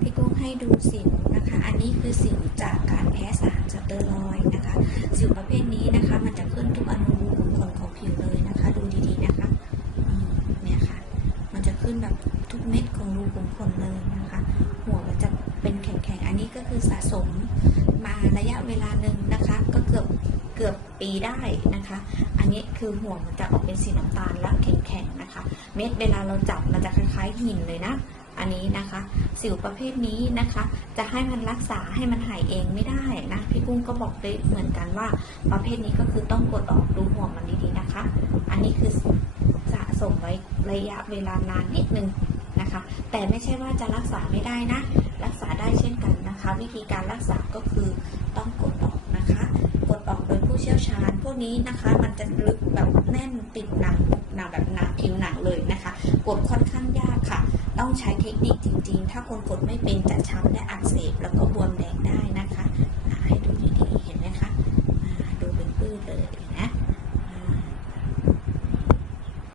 พี่กุ้งให้ดูสิวนะคะ อันนี้คือสิวจากการแพ้สารสเตียรอยนะคะ สิวประเภทนี้นะคะ มันจะขึ้นทุกอนุรูขุมขนของผิวเลยนะคะ ดูดีๆนะคะเนี่ยค่ะ มันจะขึ้นแบบทุกเม็ดของรูขุมขนเลยนะคะ หัวมันจะเป็นแข็งๆ อันนี้ก็คือสะสมมาระยะเวลาหนึ่งนะคะ ก็เกือบเกือบปีได้นะคะ อันนี้คือหัวมันจะออกเป็นสีน้ำตาลและแข็งๆนะคะ เม็ดเวลาเราจับมันจะคล้ายๆหินเลยนะ อันนี้นะคะ สิวประเภทนี้นะคะ จะให้มันรักษาให้มันหายเองไม่ได้นะพี่กุ้งก็บอกได้เหมือนกันว่า ประเภทนี้ก็คือต้องกดออกดูหัวมันดีๆนะคะ อันนี้คือสะสมไว้ระยะเวลานานนิดนึงนะคะ แต่ไม่ใช่ว่าจะรักษาไม่ได้นะ รักษาได้เช่นกันนะคะ วิธีการรักษาก็คือต้องกดออกนะคะ กดออกโดยผู้เชี่ยวชาญ พวกนี้นะคะ มันจะลึกแบบแน่นติดหนังหนังแบบหนังผิวหนังเลยนะคะ กดค่อนข้างยากค่ะ ต้องใช้เทคนิคจริง ๆ ถ้าคนกดไม่เป็นจะช้ำและอักเสบแล้วก็บวมแดงได้นะคะ ให้ดูดีๆ เห็นไหมคะดูเป็นปื้ดเลย